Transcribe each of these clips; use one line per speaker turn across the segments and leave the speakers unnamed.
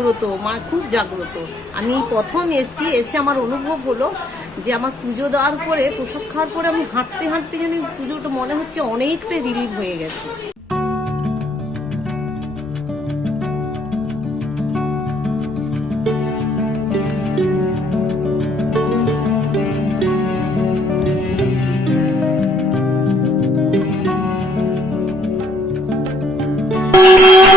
জাগ্রত, মা খুব জাগ্রত। আমি প্রথম এসছি, এসে আমার অনুভব হলো যে আমার পুজো দেওয়ার পরে, প্রসাদ খাওয়ার পরে আমি হাঁটতে হাঁটতে যেন পুজোটা মনে হচ্ছে অনেকটা রিলিভ হয়ে গেছে।
শান্ত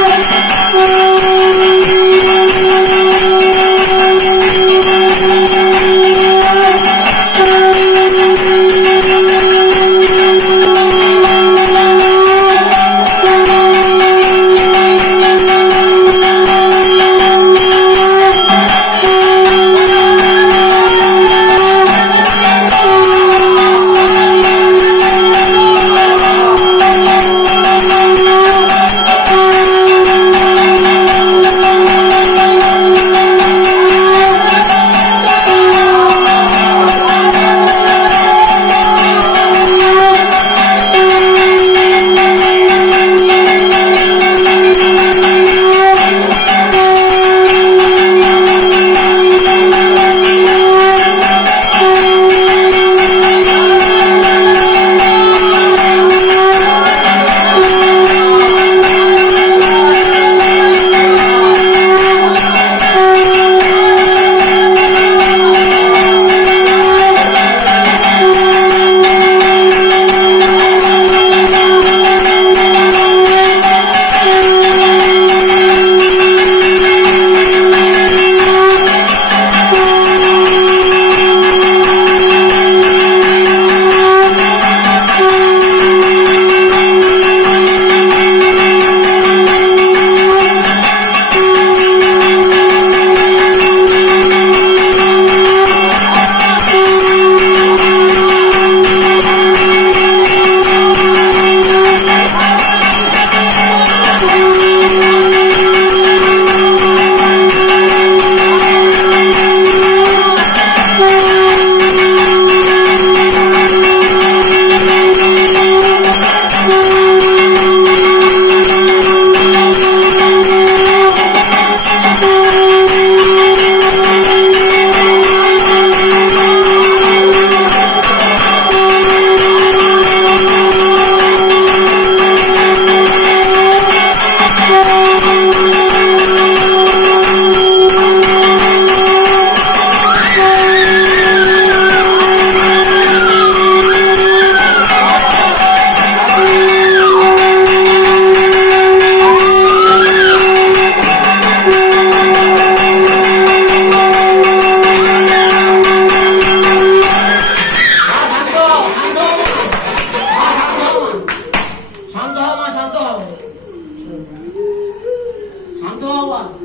শান্ত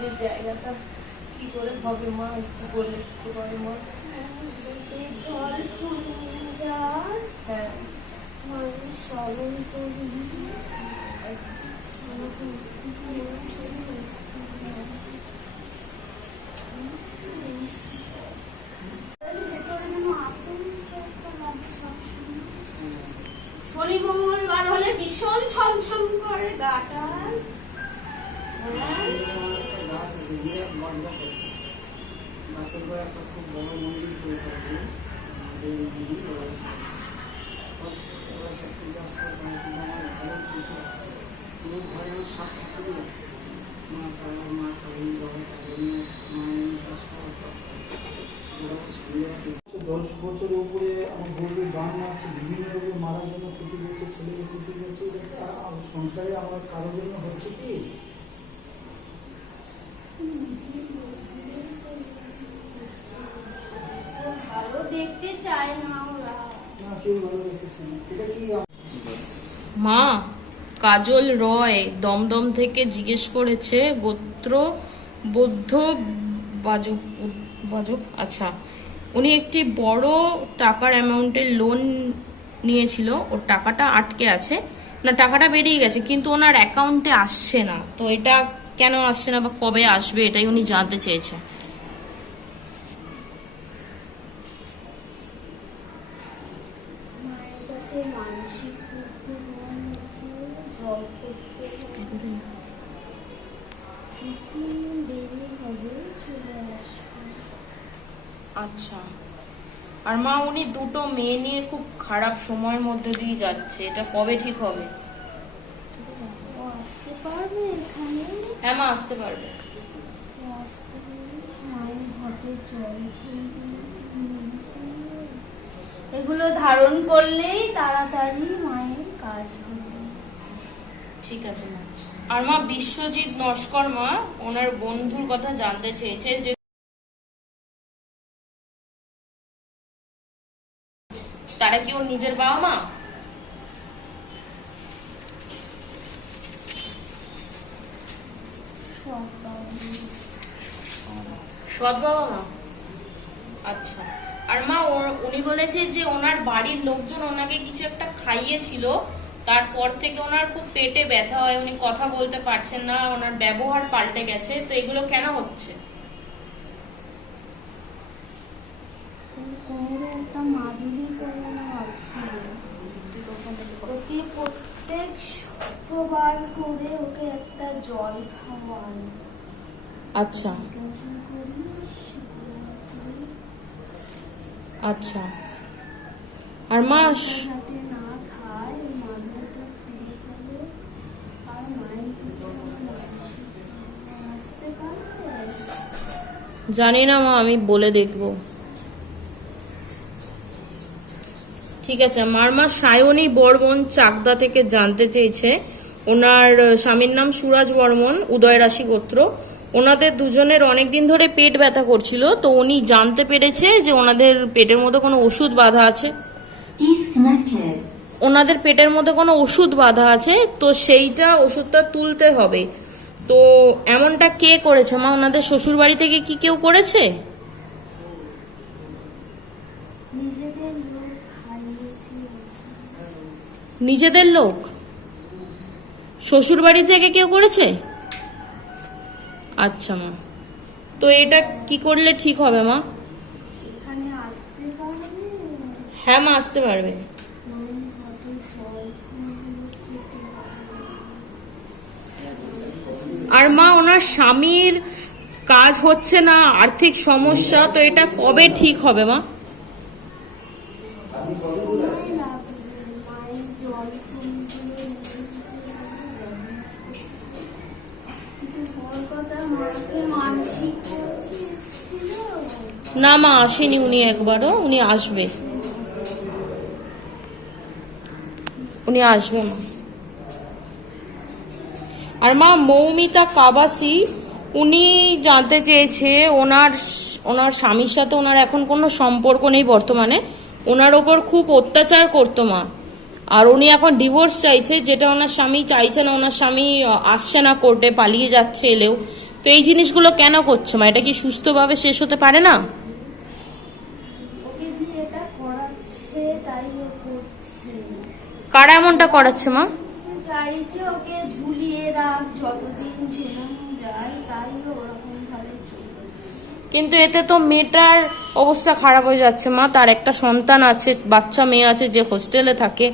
কাজের জায়গাটা কি করে হবে মা, একটু বললে মা হ্যাঁ।
শনি মঙ্গলবার হলে ভীষণ ছমছম করে গাটা
গাছ আছে গাছের একটা খুব বড় মন্দির করেছে? আমাদের মন্দির আছে আছে। মা মা
দশ বছর উপরে আমার গরুর গান আছে বিভিন্ন রোগে মারার জন্য ক্ষতি করছে ছেলেকে ক্ষতি করছে সংসারে আমার কারোর জন্য হচ্ছে কি?
মা, কাজল রয় দমদম থেকে জিজ্ঞেস করেছে, গোত্র বৌদ্ধ
বাজক বাজব আচ্ছা। উনি একটি বড় টাকার অ্যামাউন্টের লোন নিয়েছিল। ওর টাকাটা আটকে আছে। না, টাকাটা বেরিয়ে গেছে, কিন্তু ওনার অ্যাকাউন্টে আসছে না। তো এটা কেন আসছে না বা কবে আসবে, এটাই উনি জানতে চেয়েছে
মায়ের কাছে মানসিক করতে জল করতে দেরি হবে চলে আসবে
আচ্ছা আর মা উনি মেয়ে নিয়ে খুব খারাপ সময়ের মধ্যে দিয়ে যাচ্ছে। এটা কবে ঠিক হবে?
আসতে পারবে
হ্যাঁ মা আসতে পারবে।
এগুলো ধারণ করলেই তাড়াতাড়ি মায়ের কাজ হবে।
ঠিক আছে মা। আর মা বিশ্বজিৎ নস্কর মা ওনার বন্ধুর কথা জানতে চেয়েছে যে তারা কি ওর নিজের বাবা মা? সৎ মা? আচ্ছা। আর মা উনি বলেছে যে ওনার বাড়ির লোকজন ওনাকে কিছু একটা খাইয়েছিল, তারপর থেকে ওনার খুব পেটে ব্যথা হয়, উনি কথা বলতে পারছেন না, ওনার ব্যবহার পাল্টে গেছে, তো এগুলো কেন হচ্ছে?
ওকে প্রত্যেক শুক্রবার করে ওকে একটা জল খাওয়ান
আচ্ছা। আচ্ছা। আর মা
যাতে না খায় ওই মাদুলিটা ফিরে গেলে আর মায়ের কিছু আসতে পারবে
জানি না মা, আমি বলে দেখব। ঠিক আছে মার মা সায়নী বর্মন চাকদা থেকে জানতে চেয়েছে। ওনার স্বামীর নাম সুরাজ বর্মন, উদয় রাশি গোত্র। ওনাদের দুজনের অনেক দিন ধরে পেট ব্যথা করছিল, তো উনি জানতে পেরেছে যে ওনাদের পেটের মধ্যে কোনো ওষুধ বাঁধা আছে. ওনাদের পেটের মধ্যে কোনো ওষুধ বাঁধা আছে, তো সেইটা ওষুধটা তুলতে হবে। তো এমনটা কে করেছে মা? ওনাদের শ্বশুর বাড়ি থেকে কি কেউ করেছে
নিজেদের লোক খাইয়েছি
নিজেদের লোক? শ্বশুর বাড়ি থেকে কেউ করেছে? আচ্ছা মা। তো এটা কি করলে ঠিক হবে মা? হ্যাঁ মা আসতে পারবে। আর মা ওনার স্বামীর কাজ হচ্ছে না আর্থিক সমস্যা তো এটা কবে ঠিক হবে মা? না, মা আসেনি উনি একবারও, উনি আসবে। উনি আসবে, মা। আর মা, মৌমিতা কাবাসি, উনি জানতে চেয়েছে, ওনার ওনার স্বামীর সাথে ওনার এখন কোনো সম্পর্ক নেই বর্তমানে। ওনার ওপর খুব অত্যাচার করতো মা। আর উনি এখন ডিভোর্স চাইছে, যেটা ওনার স্বামী চাইছে না, ওনার স্বামী আসছে না, কোর্টে পালিয়ে যাচ্ছে এলেও। তো এই জিনিসগুলো কেন করছে মা? এটা কি সুস্থভাবে শেষ হতে পারে না
ওকে দিয়ে এটা করাচ্ছে তাই ও করছে।
কারা এমনটা করাচ্ছে মা?
চাইছে ওকে ঝুলিয়ে রাখ যতদিন ঝুলানো যায় তাই ওরকম ভাবে
কিন্তু এতে তো মেয়েটার অবস্থা খারাপ হয়ে যাচ্ছে মা। তার একটা সন্তান আছে বাচ্চা মেয়ে আছে যে হোস্টেলে থাকে।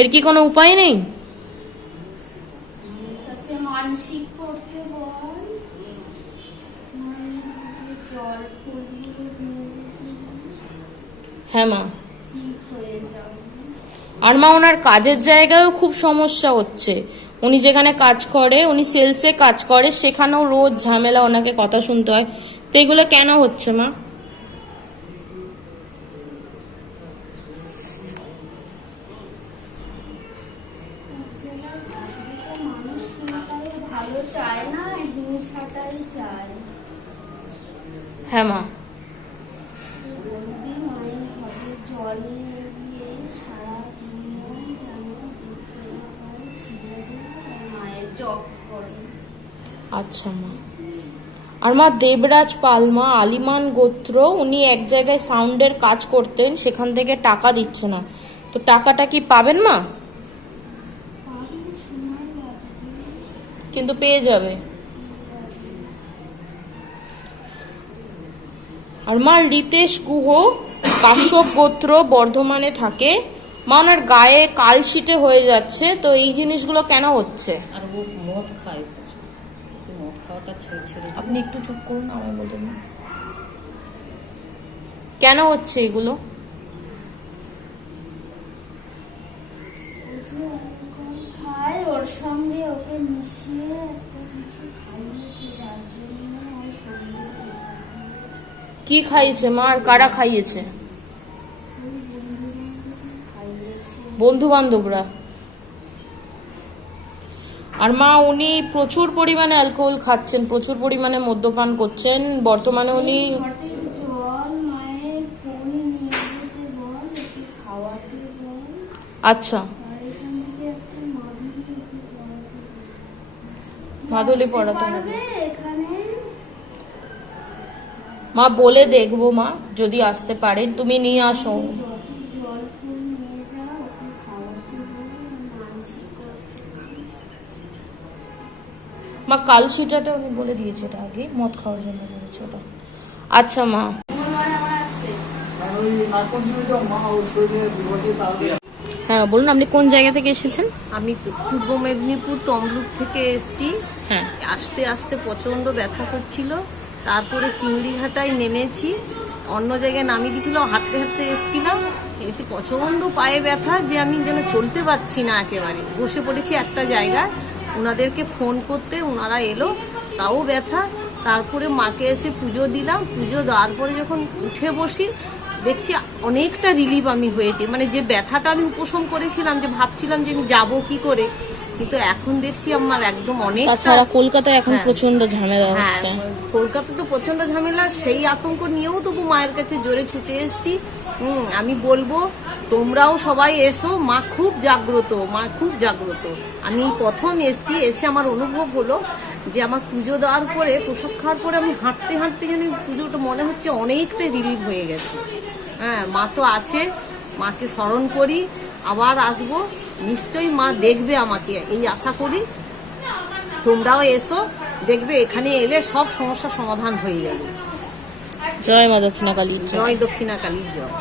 এর কি কোনো উপায় নেই?
মানসিক বল। জল ফুলগুলো
হ্যাঁ মা। আর মা, ওনার কাজের জায়গায়ও খুব সমস্যা হচ্ছে। উনি যেখানে কাজ করে, উনি সেলসে কাজ করে, সেখানেও রোজ ঝামেলা, ওনাকে কথা শুনতে হয়। তো এগুলো কেন হচ্ছে, মা? হ্যাঁ মা
বলবি মায়ের ঘরে
আচ্ছা মা। আর মা দেবরাজ পালমা, আলিমান গোত্র, উনি এক জায়গায় সাউন্ডের কাজ করতেন, সেখান থেকে টাকা দিচ্ছে না তো টাকাটা কি পাবেন, মা? কিন্তু পেয়ে যাবে। আর মা, রিতেশ গুহ কাশ্যপ গোত্র বর্ধমানে থাকে। মা ওনার গায়ে কালশিটে হয়ে যাচ্ছে তো এই জিনিসগুলো কেন হচ্ছে?
আর ও মদ খায় মদ খাওয়াটা ছেড়ে ছেড়ে
আপনি একটু চুপ করুন আমায় বলতে কেন হচ্ছে এগুলো?
খায় ওর সঙ্গে ওকে মিশিয়ে একটা কিছু খাইয়েছে যার জন্য ওর শরীরে
কি খাইয়েছে মা আর কারা খাইয়েছে? বন্ধু বান্ধবরা আর মা উনি প্রচুর পরিমাণে অ্যালকোহল খাচ্ছেন প্রচুর পরিমাণে মদ্যপান করছেন। বর্তমানে উনি আচ্ছা।
আসতে
পরাতে হবে। মা বলে দেখব মা যদি আসতে পারেন তুমি নিয়ে আসো। মা কালশিটাটা উনি বলে দিয়েছে এটা আগে মদ খাওয়ার জন্য বলেছে ওটা। আচ্ছা মা।
আর ওই নাগপঞ্চমীতে মা ও শরীরে বিপদে তাহলে?
হ্যাঁ বলুন আপনি কোন জায়গা থেকে এসেছেন?
আমি পূর্ব মেদিনীপুর তমলুক থেকে এসেছি।
হ্যাঁ।
আস্তে আস্তে প্রচণ্ড ব্যথা করছিল। তারপরে চিংড়িঘাটায় নেমেছি। অন্য জায়গায় নামিয়ে দিয়েছিল হাঁটতে হাঁটতে এসেছিলাম। এসে প্রচণ্ড পায়ে ব্যথা যে আমি যেন চলতে পারছি না একেবারে। বসে পড়েছি একটা জায়গায়। ওনাদেরকে ফোন করতে ওনারা এলো তাও ব্যথা। তারপরে মাকে এসে পুজো দিলাম পুজো দেওয়ার পরে যখন উঠে বসি দেখছি অনেকটা রিলিফ আমি হয়েছে। মানে যে ব্যথাটা আমি উপশম করেছিলাম যে ভাবছিলাম যে আমি যাব কি করে কিন্তু এখন দেখছি আমার একদম অনেক
তাছাড়া কলকাতায় এখন
হ্যাঁ।
প্রচণ্ড ঝামেলা
হ্যাঁ
হচ্ছে।
কলকাতা তো প্রচণ্ড ঝামেলা সেই আতঙ্ক নিয়েও তবু মায়ের কাছে জোরে ছুটে এসেছি। হুম আমি বলব তোমরাও সবাই এসো মা খুব জাগ্রত মা খুব জাগ্রত। আমি প্রথম এসেছি এসে আমার অনুভব হলো যে আমার পুজো দেওয়ার পরে প্রসাদ খাওয়ার পরে আমি হাঁটতে হাঁটতে যেন পুজোটা মনে হচ্ছে অনেকটা রিলিফ হয়ে গেছে। হ্যাঁ মা তো আছে মাকে স্মরণ করি আবার আসব। নিশ্চয়ই মা দেখবে আমাকে এই আশা করি। তোমরাও এসো দেখবে এখানে এলে সব সমস্যার সমাধান হয়ে যাবে।
জয় মা দক্ষিণা কালী জয়।
জয় দক্ষিণা কালীর জয়।